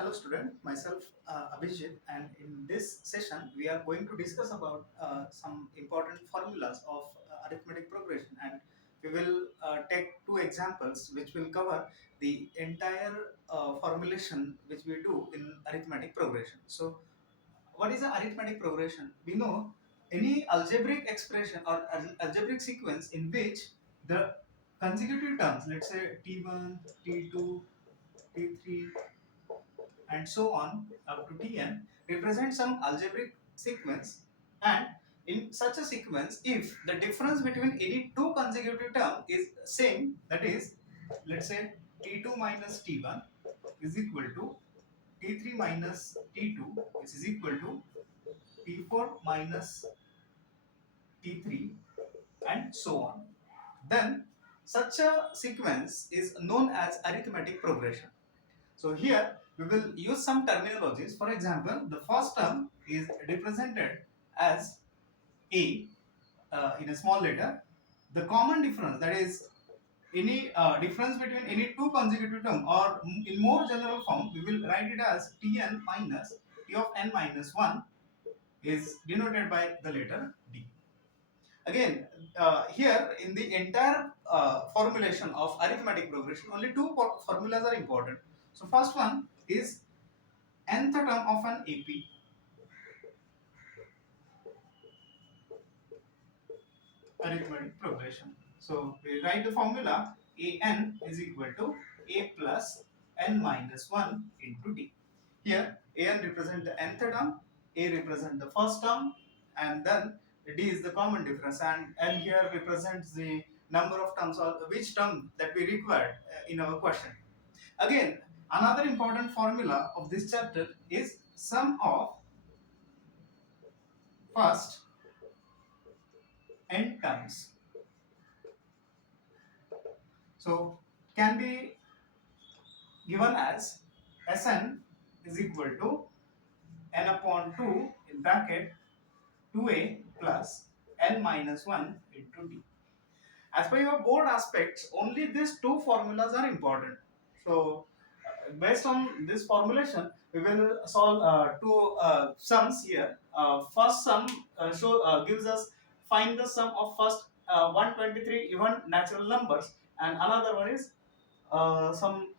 Hello student, myself Abhijit, and in this session we are going to discuss about some important formulas of arithmetic progression, and we will take two examples which will cover the entire formulation which we do in arithmetic progression. So what is an arithmetic progression? We know any algebraic expression or algebraic sequence in which the consecutive terms, let's say t1, t2, t3 and so on up to Tn, represent some algebraic sequence, and in such a sequence if the difference between any two consecutive term is same, that is, let's say t2 minus t1 is equal to t3 minus t2, which is equal to t4 minus t3 and so on, then such a sequence is known as arithmetic progression. So here we will use some terminologies. For example, the first term is represented as A in a small letter. The common difference, that is any difference between any two consecutive term, or in more general form we will write it as Tn minus T of n minus 1, is denoted by the letter D. Again, here in the entire formulation of arithmetic progression, only two formulas are important. So first one is nth term of an AP, arithmetic progression. So we write the formula an is equal to a plus n minus 1 into d. Here an represents the nth term, a represents the first term, and then d is the common difference, and n here represents the number of terms or which term that we required in our question. Again, another important formula of this chapter is sum of first n terms. So can be given as Sn is equal to n upon 2 in bracket 2a plus n minus 1 into d. As per your board aspects, only these two formulas are important. So based on this formulation, we will solve two sums here. First sum gives us find the sum of first 123 even natural numbers, and another one is some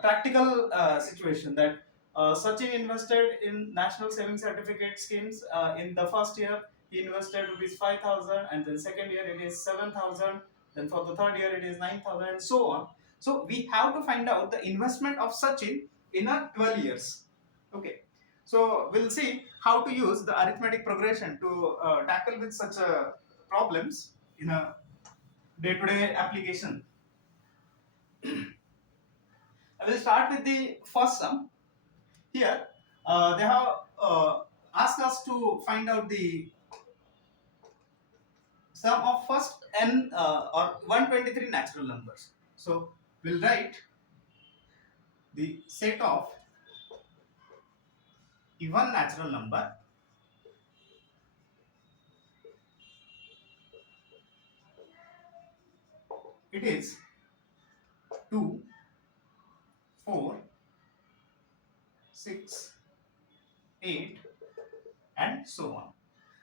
practical situation that Sachin invested in national savings certificate schemes. In the first year, he invested rupees 5,000, and then second year it is 7,000. Then for the third year it is 9,000, and so on. So we have to find out the investment of Sachin in a 12 years. Okay. So we'll see how to use the arithmetic progression to tackle with such problems in a day-to-day application. I will start with the first sum. Here, they have asked us to find out the sum of first n or 123 natural numbers. So, we'll write the set of even natural number. It is 2, 4, 6, 8, and so on.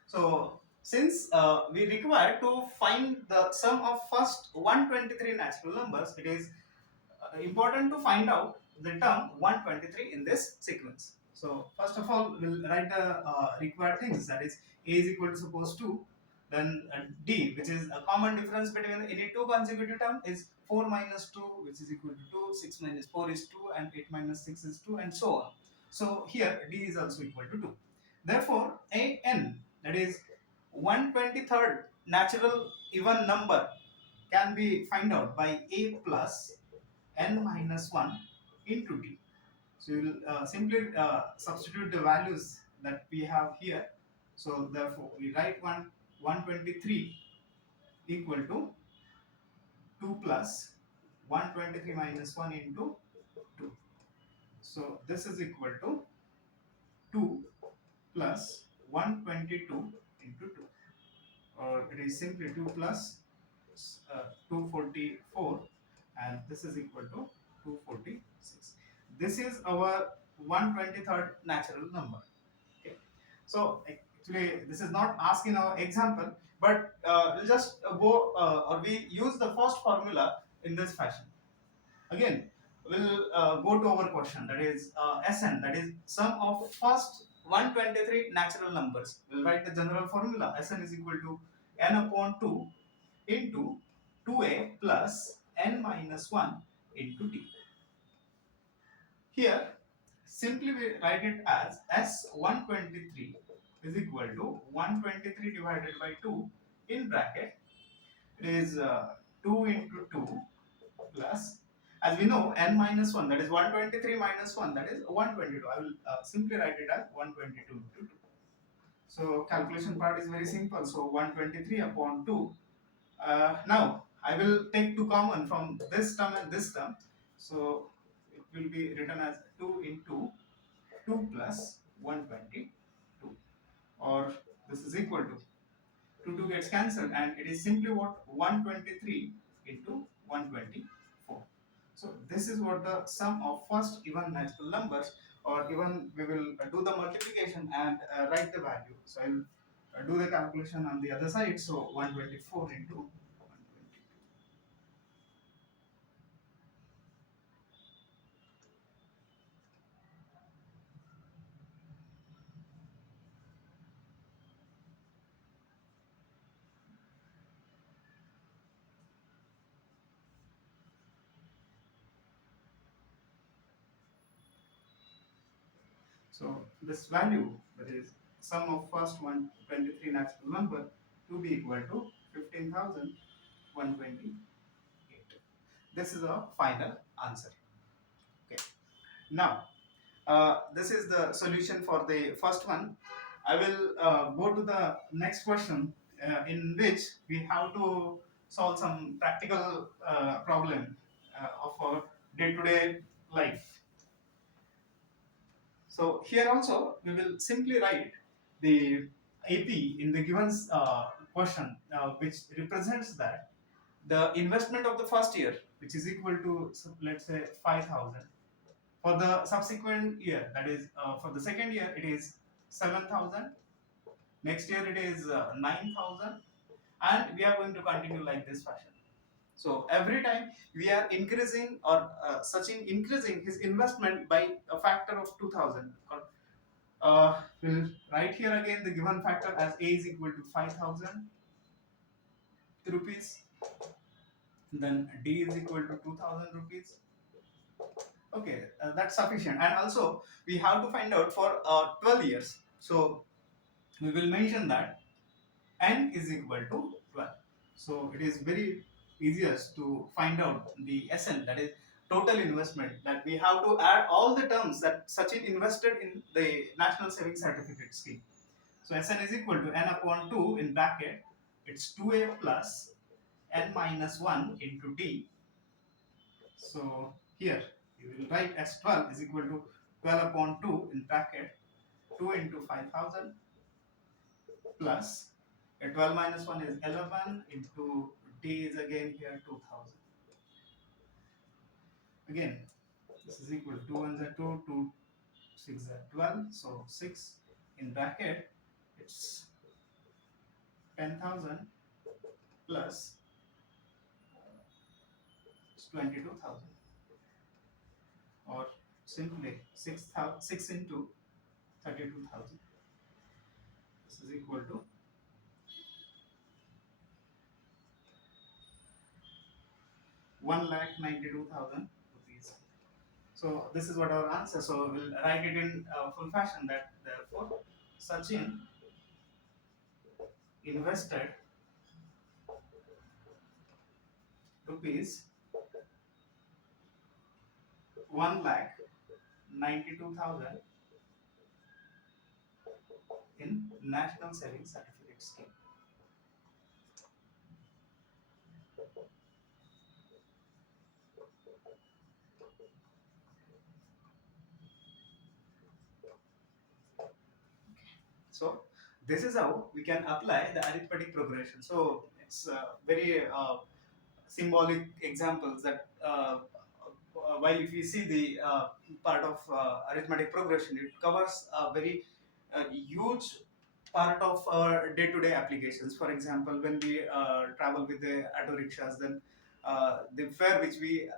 So, since we require to find the sum of first 123 natural numbers, it is important to find out the term 123 in this sequence. So first of all, we'll write the required things, that is a is equal to suppose 2, then d, which is a common difference between any two consecutive term, is 4 minus 2, which is equal to 2, 6 minus 4 is 2, and 8 minus 6 is 2, and so on. So here d is also equal to 2. Therefore an, that is 123rd natural even number, can be find out by a plus n minus 1 into d. So we will simply substitute the values that we have here. So therefore we write 123 equal to 2 plus 123 minus 1 into 2. So this is equal to 2 plus 122 into 2, or it is simply 2 plus 244, and this is equal to 246. this is our 123rd natural number. Okay. So actually, this is not asked in our example, but we'll just go or we use the first formula in this fashion. Again, we'll go to our question, that is Sn, that is sum of first 123 natural numbers. We'll write the general formula. Sn is equal to n upon 2 into 2a plus n minus 1 into d. Here, simply we write it as S123 is equal to 123 divided by 2 in bracket. It is 2 into 2 plus, as we know, n minus 1, that is 123 minus 1, that is 122. I will simply write it as 122 into 2. So calculation part is very simple. So 123 upon 2. Now I will take 2 common from this term and this term. So it will be written as 2 into 2 plus 122, or this is equal to 2 gets cancelled, and it is simply what 123 into 124. So this is what the sum of first even natural numbers, or even we will do the multiplication and write the value. So I will do the calculation on the other side. So 124 into 122. So this value, that is sum of first 123 natural number, to be equal to 15,128. This is a final answer. Okay. Now, this is the solution for the first one. I will go to the next question, in which we have to solve some practical problem of our day-to-day life. So here also we will simply write the AP in the given question, which represents that the investment of the first year, which is equal to, so let's say, 5,000. For the subsequent year, that is for the second year, it is 7,000. Next year it is 9,000, and we are going to continue like this fashion. So every time we are increasing, or Sachin increasing his investment by a factor of 2,000. We'll write here again the given factor as A is equal to 5,000 rupees. Then D is equal to 2,000 rupees. Okay, that's sufficient. And also we have to find out for 12 years. So we will mention that n is equal to 12. So it is very easiest to find out the SN, that is total investment, that we have to add all the terms that Sachin invested in the National Savings Certificate Scheme. So Sn is equal to n upon 2 in bracket, it's 2a plus n minus 1 into d. So here you will write as 12 is equal to 12 upon 2 in bracket 2 into 5,000 plus 12 minus 1 is 11 into d is again here 2,000. Again, this is equal to 2 1s are 2, 2 6 are 12, so 6 in bracket, it's 10,000 plus it's 22,000, or simply 6 into 32,000. This is equal to 1,92,000 rupees. So this is what our answer. So we'll write it in full fashion, that therefore Sachin invested rupees 1,92,000 in National Savings Certificate Scheme. So this is how we can apply the arithmetic progression. So it's very symbolic examples that while if you see the part of arithmetic progression, it covers a very huge part of our day-to-day applications. For example, when we travel with the auto rickshaws, then the fare which we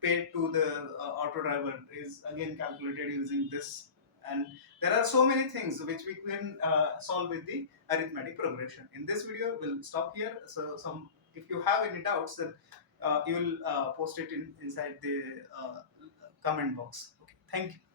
pay to the auto driver is again calculated using this. And there are so many things which we can solve with the arithmetic progression. In this video, we'll stop here. So, if you have any doubts, then you will post it inside the comment box. Okay, thank you.